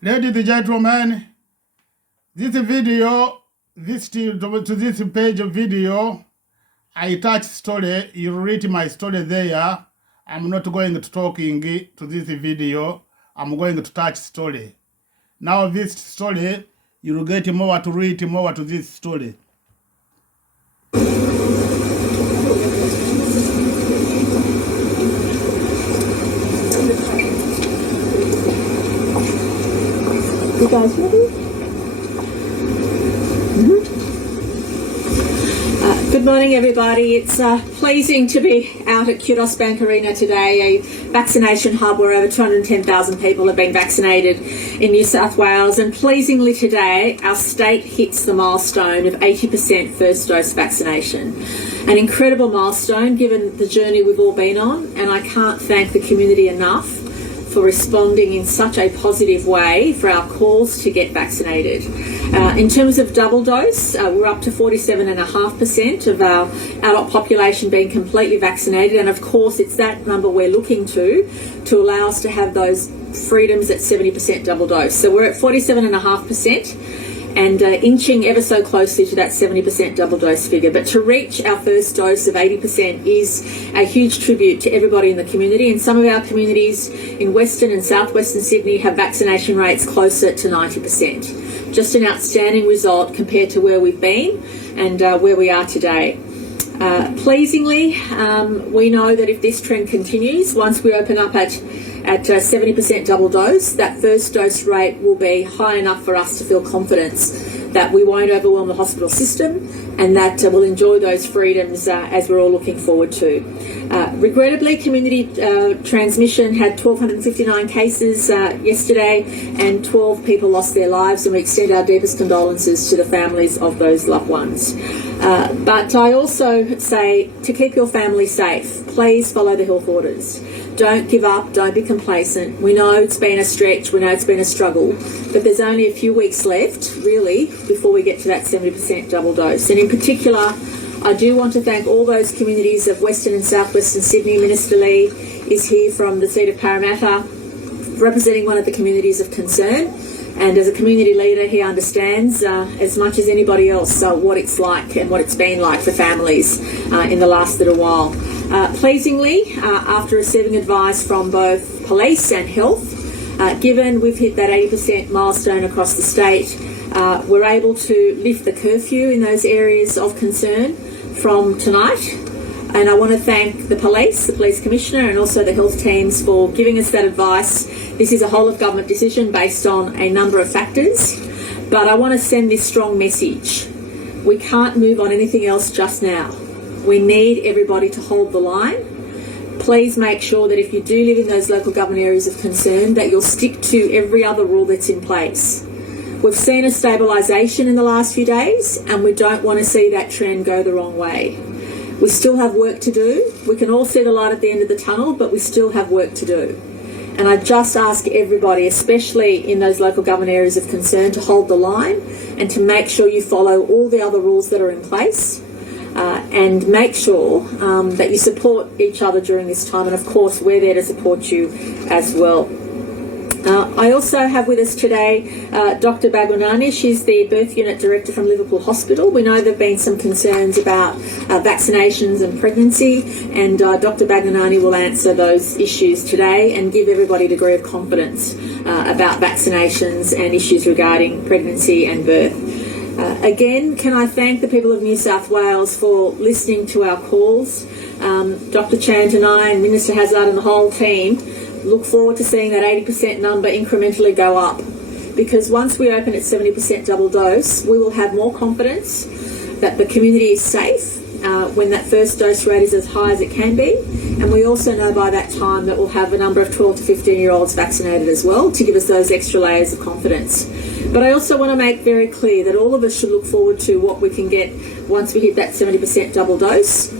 Ladies and gentlemen, this video, to this page of video, I touch story. You read my story there. I'm not going to talking to this video. I'm going to touch story. Now this story, you'll get more to read more to this story. You guys ready? Good morning, everybody. It's pleasing to be out at Kudos Bank Arena today, a vaccination hub where over 210,000 people have been vaccinated in New South Wales. And pleasingly today, our state hits the milestone of 80% first dose vaccination. An incredible milestone given the journey we've all been on, and I can't thank the community enough for responding in such a positive way for our calls to get vaccinated. In terms of double dose, we're up to 47.5% of our adult population being completely vaccinated, and of course it's that number we're looking to allow us to have those freedoms at 70% double dose. So we're at 47.5%. and inching ever so closely to that 70% double dose figure. But to reach our first dose of 80% is a huge tribute to everybody in the community, and some of our communities in Western and Southwestern Sydney have vaccination rates closer to 90%. Just an outstanding result compared to where we've been and where we are today. Pleasingly, we know that if this trend continues, once we open up at 70% double dose, that first dose rate will be high enough for us to feel confidence that we won't overwhelm the hospital system and that we'll enjoy those freedoms as we're all looking forward to. Regrettably, community transmission had 1,259 cases yesterday, and 12 people lost their lives, and we extend our deepest condolences to the families of those loved ones. But I also say to keep your family safe, please follow the health orders. Don't give up, don't be complacent. We know it's been a stretch, we know it's been a struggle, but there's only a few weeks left, really, before we get to that 70% double dose. And in particular, I do want to thank all those communities of Western and Southwestern Sydney. Minister Lee is here from the seat of Parramatta, representing one of the communities of concern. And as a community leader, he understands as much as anybody else what it's like and what it's been like for families in the last little while. Pleasingly, after receiving advice from both police and health, given we've hit that 80% milestone across the state, we're able to lift the curfew in those areas of concern from tonight. And I want to thank the police commissioner, and also the health teams for giving us that advice. This is a whole of government decision based on a number of factors, but I want to send this strong message. We can't move on anything else just now. We need everybody to hold the line. Please make sure that if you do live in those local government areas of concern, that you'll stick to every other rule that's in place. We've seen a stabilisation in the last few days, and we don't want to see that trend go the wrong way. We still have work to do. We can all see the light at the end of the tunnel, but we still have work to do. And I just ask everybody, especially in those local government areas of concern, to hold the line and to make sure you follow all the other rules that are in place, and make sure that you support each other during this time. And of course, we're there to support you as well. I also have with us today Dr. Bagunani. She's the birth unit director from Liverpool Hospital. We know there have been some concerns about vaccinations and pregnancy, and Dr. Bagunani will answer those issues today and give everybody a degree of confidence about vaccinations and issues regarding pregnancy and birth. Again, can I thank the people of New South Wales for listening to our calls. Dr. Chant and I and Minister Hazzard and the whole team look forward to seeing that 80% number incrementally go up, because once we open at 70% double dose, we will have more confidence that the community is safe when that first dose rate is as high as it can be, and we also know by that time that we'll have a number of 12 to 15-year-olds vaccinated as well to give us those extra layers of confidence. But I also want to make very clear that all of us should look forward to what we can get once we hit that 70% double dose.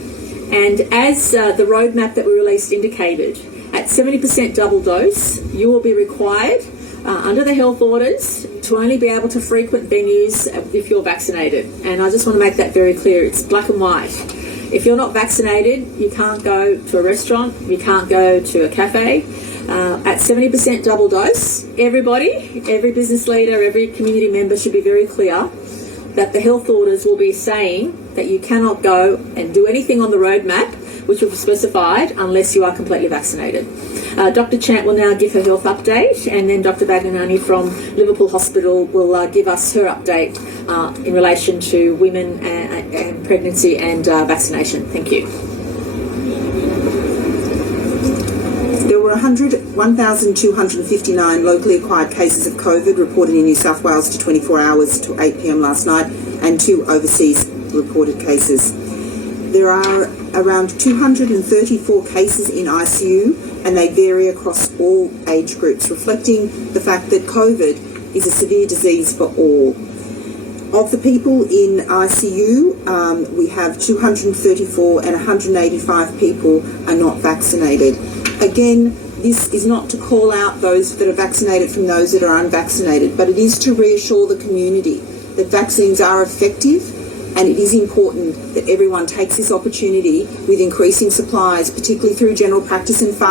And as the roadmap that we released indicated, at 70% double dose, you will be required under the health orders to only be able to frequent venues if you're vaccinated. And I just want to make that very clear. It's black and white. If you're not vaccinated, you can't go to a restaurant, you can't go to a cafe, at 70% double dose. Everybody, every business leader, every community member should be very clear that the health orders will be saying that you cannot go and do anything on the roadmap which will be specified unless you are completely vaccinated. Dr. Chant will now give her health update, and then Dr. Bagnani from Liverpool Hospital will give us her update in relation to women and pregnancy and vaccination. Thank you. There were 1,259 locally acquired cases of COVID reported in New South Wales to 24 hours to 8 p.m. last night, and 2 overseas reported cases. There are around 234 cases in ICU, and they vary across all age groups, reflecting the fact that COVID is a severe disease for all. Of the people in ICU, we have 234 and 185 people are not vaccinated. Again, this is not to call out those that are vaccinated from those that are unvaccinated, but it is to reassure the community that vaccines are effective, and it is important that everyone takes this opportunity with increasing supplies, particularly through general practice and pharmacy,